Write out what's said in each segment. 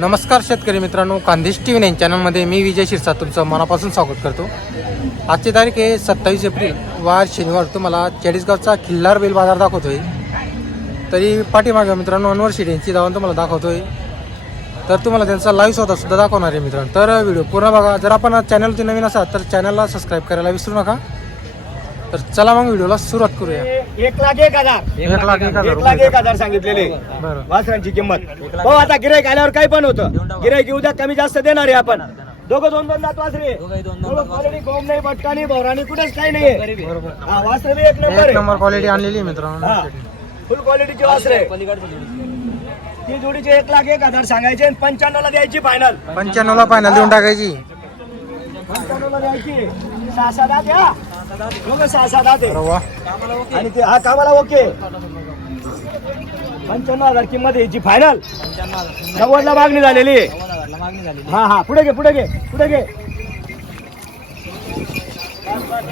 नमस्कार शेतकरी मित्रांनो कांदेश टी व्ही नाईन चॅनलमध्ये मी विजय शिरसा तुमचं मनापासून स्वागत करतो. आजची तारीख आहे सत्तावीस एप्रिल वार शनिवार. तुम्हाला चाळीसगावचा खिल्लार बेल बाजार दाखवतोय. तरी पाठीमागे मित्रांनो अनवर शेड यांची धावून तुम्हाला आहे तर तुम्हाला त्यांचा लाईव्ह स्वतः सुद्धा दाखवणार आहे मित्रांनो. तर व्हिडिओ पूर्ण बघा. जर आपण चॅनलची नवीन असाल तर चॅनलला सबस्क्राईब करायला विसरू नका. तर चला मग व्हिडिओला सुरुवात करूया. एक लाख एक हजार. एक लाख एक हजार एक लाख रुपये. एक हजार सांगितलेले. बरं. वासरांची किंमत. हो आता गिराईक आल्यावर काही पण होतं. गिराईक येऊ द्या कमी जास्त देणार आहे आपण. दोघं दोन दोन दात वासरे. क्वालिटी गोम नाही बटका नाही भवरानी कुठेच काही नाही बरोबर. हा वासरे बी एक नंबर आहे. नंबर क्वालिटी आणलेली आहे मित्रांनो. फुल क्वालिटीचे वासरे. ती जोडीचे एक लाख एक हजार सांगायचे आणि पंच्याण्णवला द्यायची फायनल पंच्याण्णवला फायनल देऊन टाकायची. पंच्याण्णवला द्यायची. सहा सहा दात या दोघं सहा आहे. अरे वा आणि ते हा कामाला ओके. पंच्याण्णव हजार किंमत याची फायनल नव्वदला मागणी झालेली आहे. हा हा पुढे घे पुढे घे पुढे घे.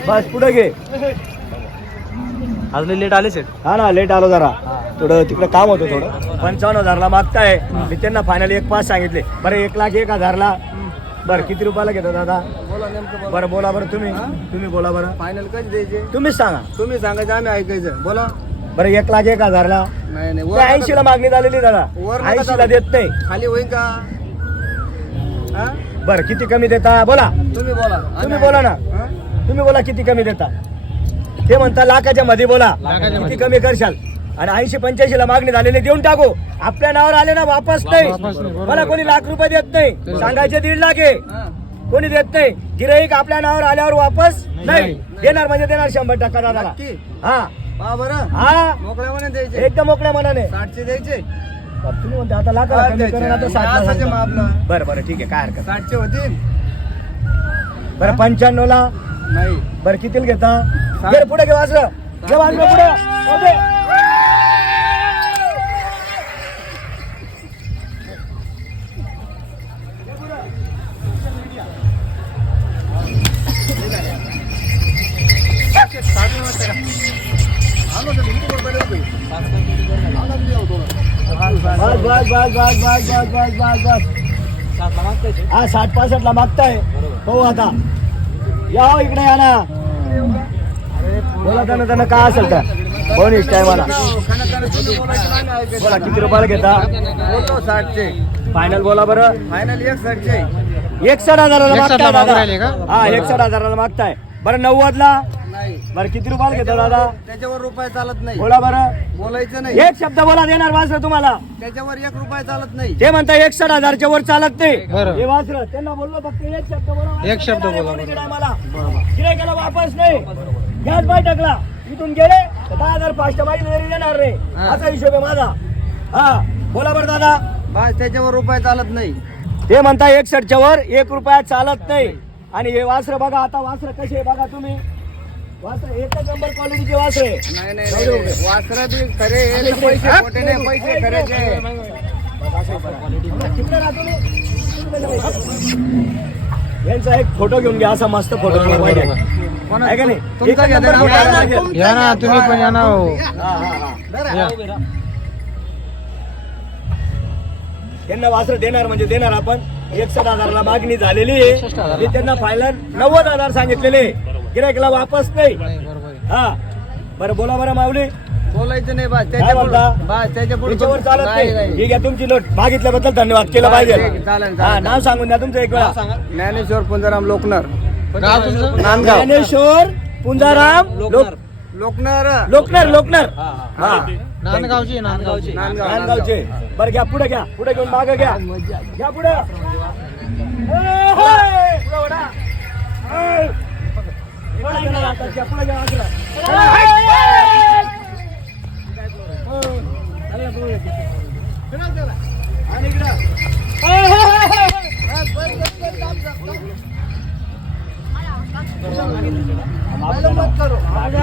बस पुढे घे. अजून लेट आलेच हा ना लेट आलो जरा. थोडं तिकडे काम होतं थोडं. पंचावन्न हजारला मागताय. मी त्यांना फायनल एक पाच सांगितले. बरं एक लाख एक हजारला. बरं किती रुपयाला घेतो दादा? बरं बोला बरं तुम्ही. तुम्ही बोला बरं. फायनल कधी द्यायचे? तुम्हीच सांगा. तुम्ही सांगायचं आम्ही ऐकायचं. बोला. बरं एक लाख एक हजारला. नाही नाही. वर ऐंशी ला मागणी झालेली दादा. वर नका ऐंशी ला चालू. देत नाही. खाली होईल का? हा? बरं किती कमी देता? बोला. तुम्ही बोला. आम्ही तुम्ही बोला ना. हा? तुम्ही बोला किती कमी देता. ते म्हणता लाखाच्या मध्ये बोला. लाखाच्या किती मध्ये. कमी करशाल? आणि ऐंशी पंच्याऐंशी ला मागणी झालेली देऊन टाकू. आपल्या नावावर आले ना वापस नाही. वापस नाही, बरोबर. मला कोणी लाख रुपये देत नाही. सांगायचे दीड लाख आहे. हा. कोणी देत नाही. गिराईक आपल्या नावावर आल्यावर वापस नाही. देणार म्हणजे देणार शंभर टक्का नक्की. हा. पहा बरं. हा. मोकळ्या मने द्यायचे. एकदम मोकळ्या मनाने. साठशे द्यायचे. तुम्ही म्हणता आता लाखाला कमी आता. मापला. बरं बरं ठीक आहे काय हरकत. साठशे होतील. बरं पंच्याण्णव ला नाही. बरं कितीला घेता? घे पुढे घे वाजलं घे वाजलं पुढे. बस बस बस बस बस हा साठ पासष्ट ला मागताय. हो आता. या हो इकडे या ना. बोला त्यांना त्यांना काय असेल तर कोण इष्ट मला बोला किती रुपयाला घेता? बोलतो साठशे फायनल बोला बरं. फायनल एक साठशे एकसठ हजाराला मागताय का? दादा. हा एकसठ हजाराला मागताय. बरं नव्वद ला नाही बरं किती रुपयाला घेता दादा? त्याच्यावर रुपये चालत नाही. बोला बरं. बोलायचं नाही. एक शब्द बोला देणार वासर तुम्हाला. त्याच्यावर एक रुपये चालत नाही. ते म्हणता एकसठ हजारच्या वर चालत नाही. हे वासर त्यांना बोललो फक्त एक शब्द बोला एक शब्द बोला, आम्हाला. गिरायकाला वापस नाही. गॅस बाय टाकला इथून गेले तर दहा हजार पाचशे बाई जरी देणार रे. हा. असा हिशोब आहे माझा. हा बोला बरं दादा. बस त्याच्यावर रुपये चालत नाही. ते म्हणता एकसठच्या वर एक रुपया चालत नाही. आणि हे वासर बघा आता वासर कसे आहे बघा तुम्ही. एकच नंबर क्वालिटीचे वासर आहे नाही नाही नाही वासरा बी खरे हे नाही पैसे खोटे नाही पैसे खरेचे तिकडे राहतो मी. यांचा एक फोटो घेऊन घ्या असा मस्त फोटो बरोबर, माहिती आहे बरोबर. का? आहे का नाही तुमचा एकच घ्या नंबर ना. फोटो या ना, लागेल. या ना तुम्ही पण या ना हो हा, हा, हा. या. त्यांना वासर देणार म्हणजे देणार आपण एकसठ हजाराला मागणी झालेली आहे ते त्यांना फायनल नव्वद हजार सांगितलेले गिरायकला वापस नाही. हा. बरं बोला बरं माऊली. बोलायचं नाही बस त्याच्या? बस त्याच्या पुढे याच्यावर चालत नाही. ठीक आहे तुमची नोट मागितल्याबद्दल धन्यवाद केलं पाहिजे. चालेल, हा. नाव सांगून द्या तुमचं एक वेळा. ज्ञानेश्वर पुंजाराम लोकनर. गाव तुमचं नांदगाव. ज्ञानेश्वर पुंजाराम लोक- लोकनर. लोकनर लोकनर. हा नांदगावची नांदगावची. नांदगाव नांदगावचे. बरं घ्या पुढे घ्या. पुढे घेऊन मागे घ्या. घ्या पुढे.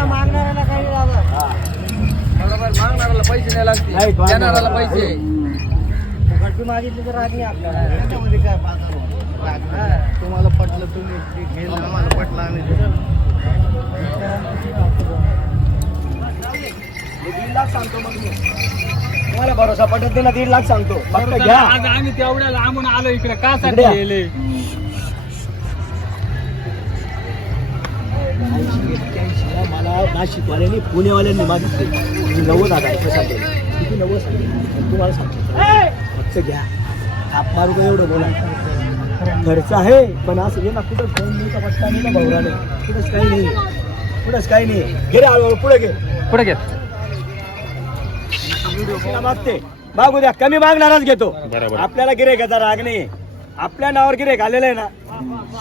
मागणाऱ्याला काही बरोबर मागणाऱ्याला पैसे नाही लागते देणाऱ्याला पैसे फुकट मागितली तर राग नाही आपल्याला त्याच्यामध्ये तुम्हाला पटलं तुम्ही आम्हाला पटलं आणि दीड लाख सांगतो मग मी. तुम्हाला भरोसा पटत नाही ना दीड लाख सांगतो. फक्त बरं, घ्या. आज आम्ही तेवढ्या लांबून आलो इकडे. का साठी इकडे या. येले ऐंशी एक्क्याऐंशीला मला नाशिकवाल्यांनी पुणेवाल्यांनी मागितले. मी नव्वद हजार रुपये सांगितले किती नव्वद सांगितले पण तुम्हाला सांगतो. फक्त घ्या. थाप मारू का एवढं बोला. खर्च आहे पण असं ये ना कुठं फोन नाही का पत्ता नाही का भावरा नाही कुठंच काही नाही. कुठंच काही नाही. घे रे हळूहळू पुढे घे. पुढे घे. मागते. मागू द्या. कमी मागणारच घेतो. आपल्याला गिरेकाचा राग नाही आपल्या नावावर गिरेक आलेलं आहे ना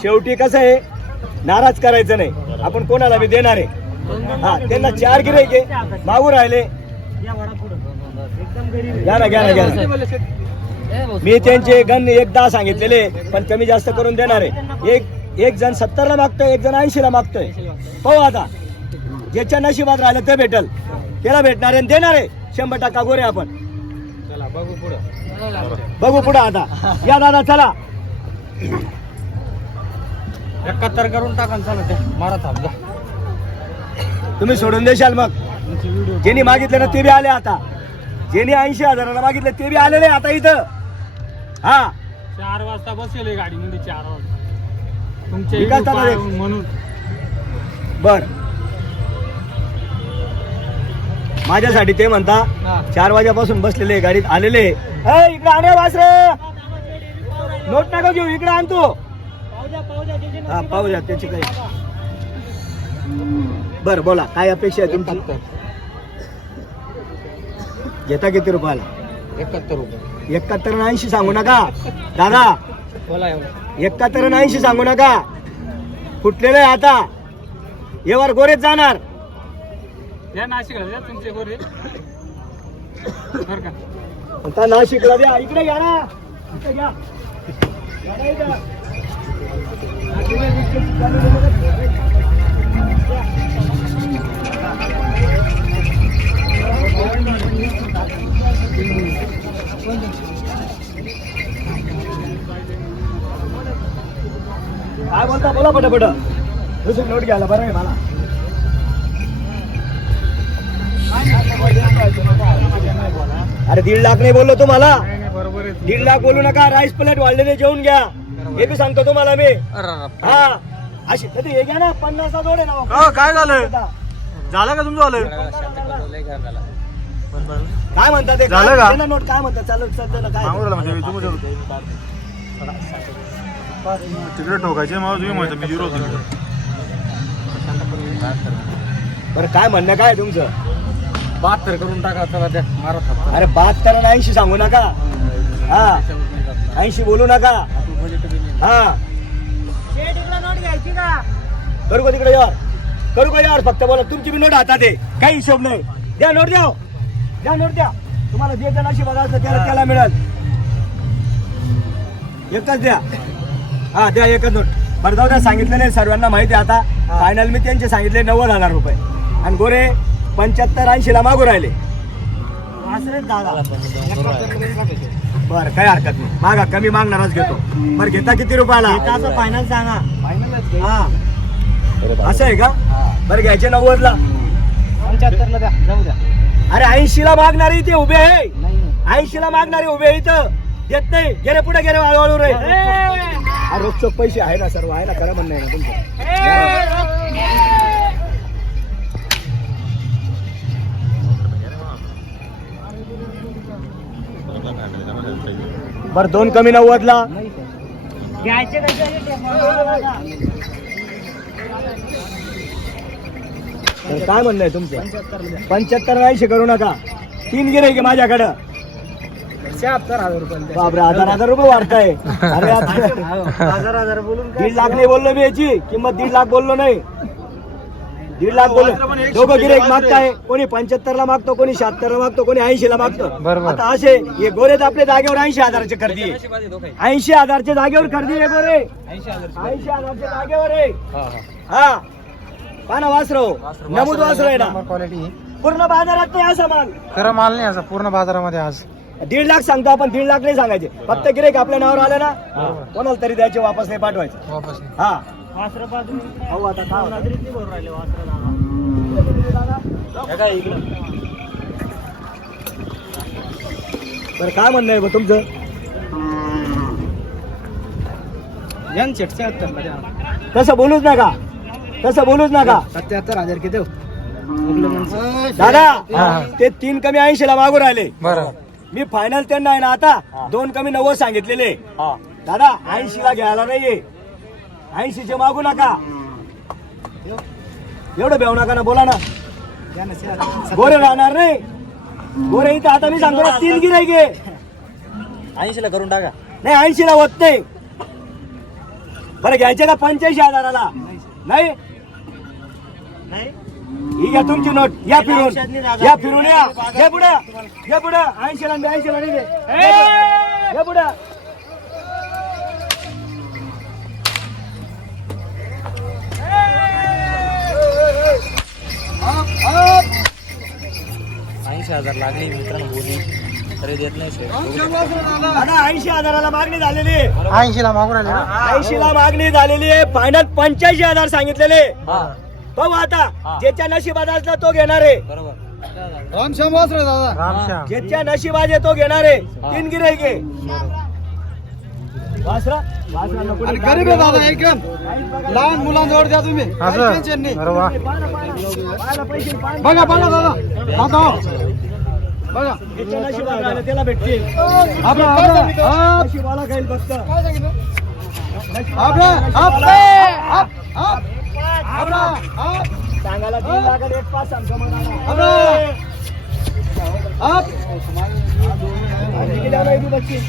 शेवटी कसं आहे नाराज करायचं नाही. आपण कोणाला बी देणार आहे. हा त्यांना चार गिरेक आहे. मागू राहिले. घ्या ना घ्या ना घ्या ना. मी त्यांचे गण एकदा सांगितलेले पण कमी जास्त करून देणार आहे. एक एक जण सत्तरला मागतोय एक जण ऐंशीला मागतोय. पाहू आता. ज्याच्या नशिबात राहिलं ते भेटल. त्याला भेटणार आहे आणि देणार आहे. शंभर टक्का गोरे आपण. बघू पुढे. आता. या दादा चला. एकाहत्तर करून टाका चालत मारा थांब जा. तुम्ही सोडून देशाल मग. ज्यांनी मागितले ना ते बी आले आता. ज्यांनी ऐंशी हजाराला मागितले ते बी आलेले आता इथं. हा. चार वाजता बसेल गाडीमध्ये चार वाजता. तुमच्या विकास इकडून दादा पाय- म्हणून. बर. माझ्यासाठी ते म्हणता हा. चार वाजेपासून बसलेले गाडीत आलेले ए, इकडे आणे वासरे. नोट नका घेऊ इकडे आण तू. हा पाहू द्या त्याची काही. बर बोला काय अपेक्षा आहे तुमची? घेता किती रुपयाला? एकाहत्तर रुपये. एकाहत्तर ऐंशी सांगू नका. दादा एकाहत्तर ऐंशी सांगू नका. फुटलेलं आहे आता. येवर गोरेच जाणार. तुमचे गोरे आता नाशिकला द्या. इकडे घ्या ना. इकडे घ्या घ्या ना इकडं. काय बोलता? बोला पटापट. दुसरी नोट घ्यायला बरं आहे मला. अरे दीड लाख नाही बोललो तुम्हाला. नाही नाही बरोबर आहे दीड लाख बोलू नका. राईस प्लेट वाढलेले जेवून घ्या. हे बी सांगतो तुम्हाला मी. हा. अशी कधी हे घ्या ना. पन्नासचा जोड आहे ना. काय झालं? झालं का तुमचं झालं? काय म्हणतात ते? झालं का? दे ना नोट? काय म्हणतात? चालत चालतं काय? तिकडे ठोकायचे मग तुम्ही म्हणता मी युरो बरं काय म्हणणं काय आहे तुमचं? बहात्तर करून टाका चला द्या मारा अरे बहात्तर आणि ऐंशी सांगू नका. हा. ऐंशी बोलू नका. हा. करू का तिकडे यार? करू का यार? फक्त बोला तुमची बी नोट हातात आहे. काही हिशोब नाही. द्या नोट द्या हो. द्या नोट द्या तुम्हाला जे जण अशी बघा असं त्याला त्याला मिळेल. एकच द्या. हा द्या एकच नोट. बरं जाऊ द्या सांगितलं नाही सर्वांना माहिती आहे आता. फायनल मी त्यांचे सांगितले नव्वद हजार रुपये. आणि गोरे पंच्याहत्तर ऐंशी ला मागू राहिले बरं काही हरकत नाही. मागा कमी मागणारच घेतो. बरं घेता किती रुपयाला? फायनल सांगा. हा. असं आहे का? बरं घ्यायचे नव्वद ला पंच्याहत्तरला द्या जाऊ द्या. अरे ऐंशी ला मागणारे इथे उभे आहे. ऐंशी ला मागणारे उभे इथं. येत नाही. गेले पुढे गेले हळूहळू रे. रोजचं पैसे आहे ना सर्व आहे ना खरं म्हणणं आहे ना तुमचं. बरं दोन कमी नव्वद ला तर काय म्हणणं आहे तुमचं? पंच्याहत्तर ऐंशी करू नका. तीन गिरे की माझ्याकडं. शहात्तर हजार रुपये बापरे हजार हजार रुपये वाढताय. अरे आता- हजार हजार बोलून दीड लाख नाही बोललो मी याची. किंमत दीड लाख बोललो नाही. दीड लाख बोललो. दोघं गिरेक मागताय. कोणी पंच्याहत्तर ला मागतो कोणी शहात्तर ला मागतो कोणी ऐंशी ला मागतो. बरोबर. आता असे हे गोरेच आपल्या जागेवर ऐंशी हजाराची खरेदी आहे. ऐंशी हजारच्या जागेवर खरेदी आहे गोरे. ऐंशी हजारच्या जागेवर आहे. हा. पाना वासरो नमूद वासरो आहे ना? क्वालिटी पूर्ण बाजारात नाही असा माल खरं माल नाही असं पूर्ण बाजारामध्ये आज. दीड लाख सांगतो आपण दीड लाख नाही सांगायचे. फक्त गिरेक आपल्या नावावर आले ना कोणाला तरी द्यायचे वापस नाही पाठवायचे. वापस नाही. हा. आता. हे काय इकडं? बरं काय म्हणणं आहे बा तुमचं? कसं बोलूच नका. कसं बोलूच नका. सत्याहत्तर हजार किती? दादा हा. ते तीन कमी ऐंशी ला मागून राहिले. बरं. मी फायनल त्यांना आहे ना आता दोन कमी नव्वद सांगितलेले. दादा ऐंशी ला घ्यायला नाहीये. ऐंशी चे मागू नका. एवढं बेव नका ना बोला ना. गोरे राहणार नाही. गोरे इथं आता मी सांगतो ना, तीन गिराय गे ऐंशी ला करून टाका. नाही ऐंशी ला होत नाही. बरं घ्यायचे का पंच्याऐंशी हजाराला? नाही. ही घ्या तुमची नोट. या फिरून. या फिरून. या. या पुढे. या पुढे. ऐंशी ला ऐंशी ला नाही दे. या पुढे. ऐंशी हजार लागले मित्रांनो बोली देत नाही ऐंशी हजाराला मागणी झालेली. आहे ऐंशी ला मागून राहिले ना? ऐंशी ला मागणी झालेली आहे. फायनल पंच्याऐंशी हजार सांगितलेले. बघू आता. ज्याच्या नशिबात असला तो घेणार आहे. बरोबर. रामश्याम ज्याच्या नशिबात आहे तो घेणार आहे. तीन गिरे घे वासरा वासरा नको रे. गरीब आहे दादा एकदम लहान मुलांजवळ द्या तुम्ही. अरे वा. बघा बघा दादा. दादा बघा. ज्याच्या नशिबात आलं त्याला भेटतील. आपला आपला नशिबाला काही फक्त. आपला नशिबाला- आपला सांगायला तीन लाखाला एक पाच किती लागेल बघशील?